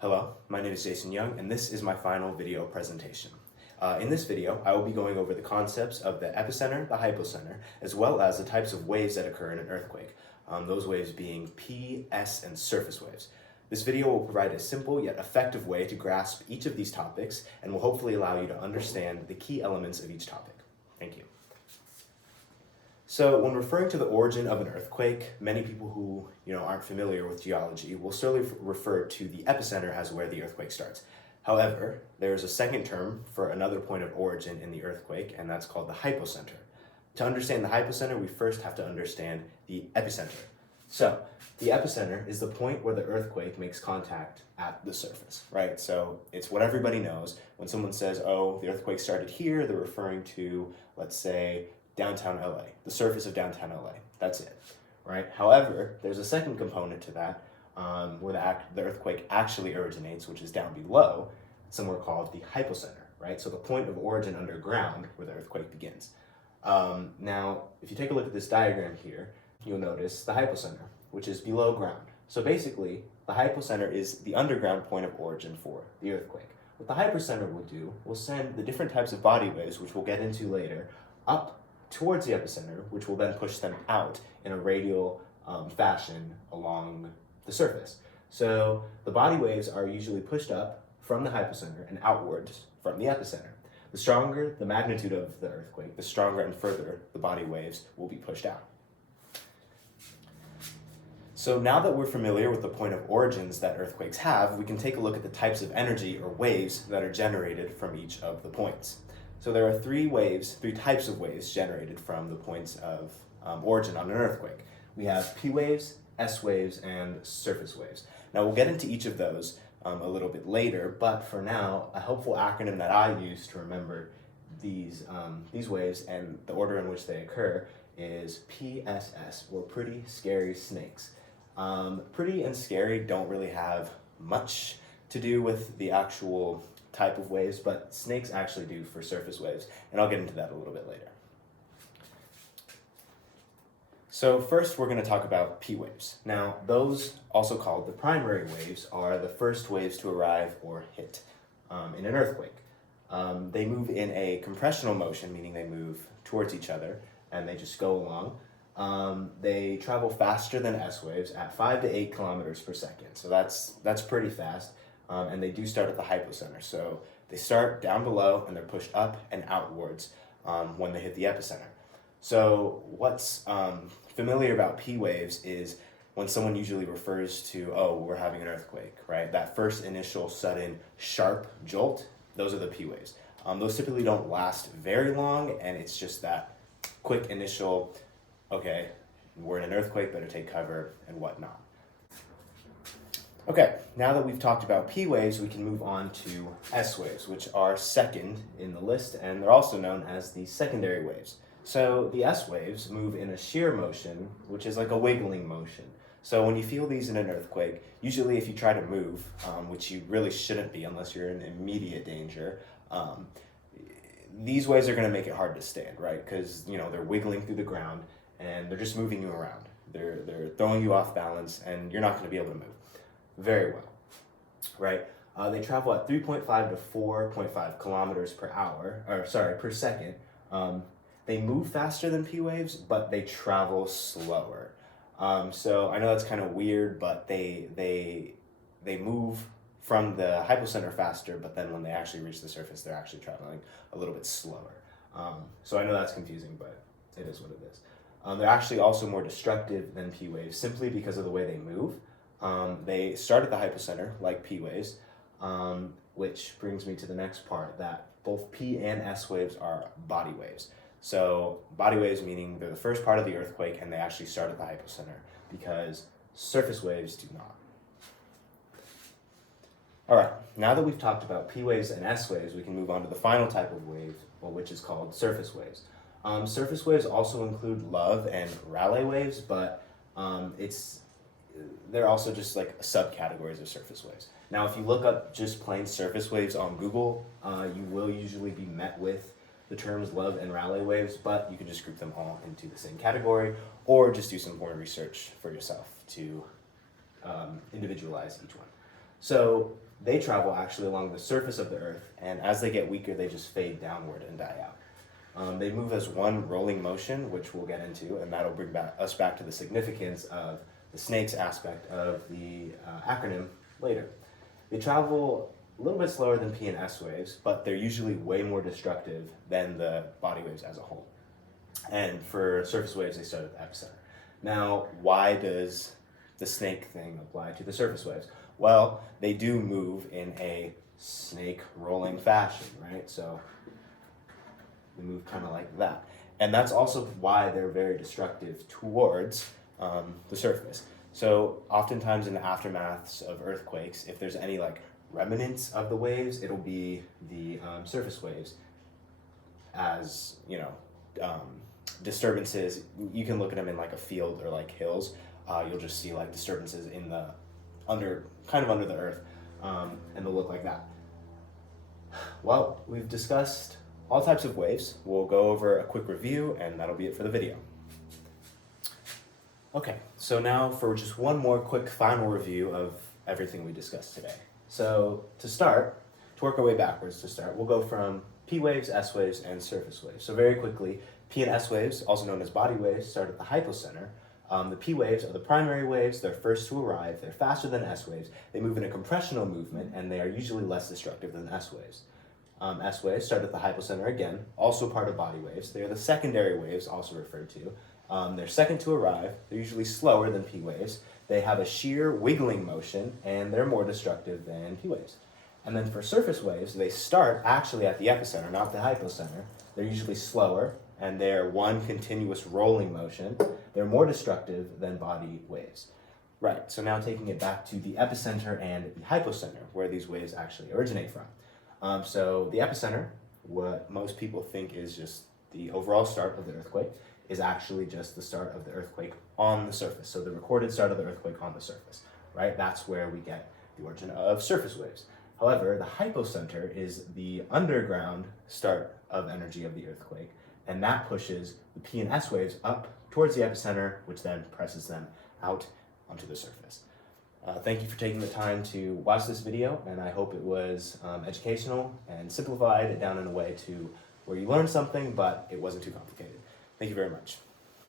Hello, my name is Jason Young, and this is my final video presentation. In this video, I will be going over the concepts of the epicenter, the hypocenter, as well as the types of waves that occur in an earthquake, those waves being P, S, and surface waves. This video will provide a simple yet effective way to grasp each of these topics and will hopefully allow you to understand the key elements of each topic. Thank you. So when referring to the origin of an earthquake, many people who aren't familiar with geology will certainly refer to the epicenter as where the earthquake starts. However, there's a second term for another point of origin in the earthquake, and that's called the hypocenter. To understand the hypocenter, we first have to understand the epicenter. So the epicenter is the point where the earthquake makes contact at the surface, right? So it's what everybody knows. When someone says, oh, the earthquake started here, they're referring to, let's say, downtown LA, the surface of downtown LA. That's it, right? However, there's a second component to that where the earthquake actually originates, which is down below, somewhere called the hypocenter, right? So the point of origin underground where the earthquake begins. Now, if you take a look at this diagram here, you'll notice the hypocenter, which is below ground. So basically, the hypocenter is the underground point of origin for the earthquake. What the hypocenter will do will send the different types of body waves, which we'll get into later, up towards the epicenter, which will then push them out in a radial fashion along the surface. So the body waves are usually pushed up from the hypocenter and outwards from the epicenter. The stronger the magnitude of the earthquake, the stronger and further the body waves will be pushed out. So now that we're familiar with the point of origins that earthquakes have, we can take a look at the types of energy or waves that are generated from each of the points. So there are three types of waves generated from the points of origin on an earthquake. We have P waves, S waves, and surface waves. Now we'll get into each of those a little bit later, but for now, a helpful acronym that I use to remember these waves and the order in which they occur is PSS, or Pretty Scary Snakes. Pretty and scary don't really have much to do with the actual type of waves, but snakes actually do for surface waves, and I'll get into that a little bit later. So first we're going to talk about P waves. Now those, also called the primary waves, are the first waves to arrive or hit in an earthquake. They move in a compressional motion, meaning they move towards each other and they just go along. They travel faster than S waves at 5 to 8 kilometers per second, so that's pretty fast. And they do start at the hypocenter. So they start down below and they're pushed up and outwards when they hit the epicenter. So what's familiar about P waves is when someone usually refers to, oh, we're having an earthquake, right? That first initial sudden sharp jolt, those are the P waves. Those typically don't last very long, and it's just that quick initial, okay, we're in an earthquake, better take cover and whatnot. Okay, now that we've talked about P waves, we can move on to S waves, which are second in the list, and they're also known as the secondary waves. So the S waves move in a shear motion, which is like a wiggling motion. So when you feel these in an earthquake, usually if you try to move, which you really shouldn't be unless you're in immediate danger, these waves are going to make it hard to stand, right? Because they're wiggling through the ground and they're just moving you around. They're throwing you off balance, and you're not going to be able to move very well, right? They travel at 3.5 to 4.5 kilometers per second. They move faster than P waves, but they travel slower. So I know that's kind of weird, but they move from the hypocenter faster, but then when they actually reach the surface, they're actually traveling a little bit slower. So I know that's confusing, but it is what it is. They're actually also more destructive than P waves simply because of the way they move. They start at the hypocenter, like P waves, which brings me to the next part, that both P and S waves are body waves. So body waves meaning they're the first part of the earthquake and they actually start at the hypocenter, because surface waves do not. All right, now that we've talked about P waves and S waves, we can move on to the final type of wave, which is called surface waves. Surface waves also include Love and Rayleigh waves, but they're also just like subcategories of surface waves. Now, if you look up just plain surface waves on Google, you will usually be met with the terms Love and Rayleigh waves, but you can just group them all into the same category, or just do some more research for yourself to individualize each one. So they travel actually along the surface of the Earth, and as they get weaker, they just fade downward and die out. They move as one rolling motion, which we'll get into, and that'll bring us back to the significance of the snakes aspect of the acronym later. They travel a little bit slower than P and S waves, but they're usually way more destructive than the body waves as a whole. And for surface waves, they start at the epicenter. Now, why does the snake thing apply to the surface waves? Well, they do move in a snake rolling fashion, right? So they move kind of like that. And that's also why they're very destructive towards the surface. So oftentimes in the aftermaths of earthquakes, if there's any like remnants of the waves, it'll be the surface waves as, disturbances. You can look at them in like a field or like hills. You'll just see like disturbances in the under the earth, and they'll look like that. Well, we've discussed all types of waves. We'll go over a quick review, and that'll be it for the video. Okay, so now for just one more quick final review of everything we discussed today. So to work our way backwards, we'll go from P waves, S waves, and surface waves. So very quickly, P and S waves, also known as body waves, start at the hypocenter. The P waves are the primary waves. They're first to arrive. They're faster than S waves. They move in a compressional movement, and they are usually less destructive than S waves. S waves start at the hypocenter again, also part of body waves. They are the secondary waves, also referred to. They're second to arrive. They're usually slower than P waves. They have a shear wiggling motion, and they're more destructive than P waves. And then for surface waves, they start actually at the epicenter, not the hypocenter. They're usually slower, and they're one continuous rolling motion. They're more destructive than body waves. Right, so now taking it back to the epicenter and the hypocenter, where these waves actually originate from. So the epicenter, what most people think is just the overall start of the earthquake, is actually just the start of the earthquake on the surface. So the recorded start of the earthquake on the surface, right? That's where we get the origin of surface waves. However, the hypocenter is the underground start of energy of the earthquake, and that pushes the P and S waves up towards the epicenter, which then presses them out onto the surface. Thank you for taking the time to watch this video, and I hope it was educational and simplified it down in a way to where you learned something, but it wasn't too complicated. Thank you very much.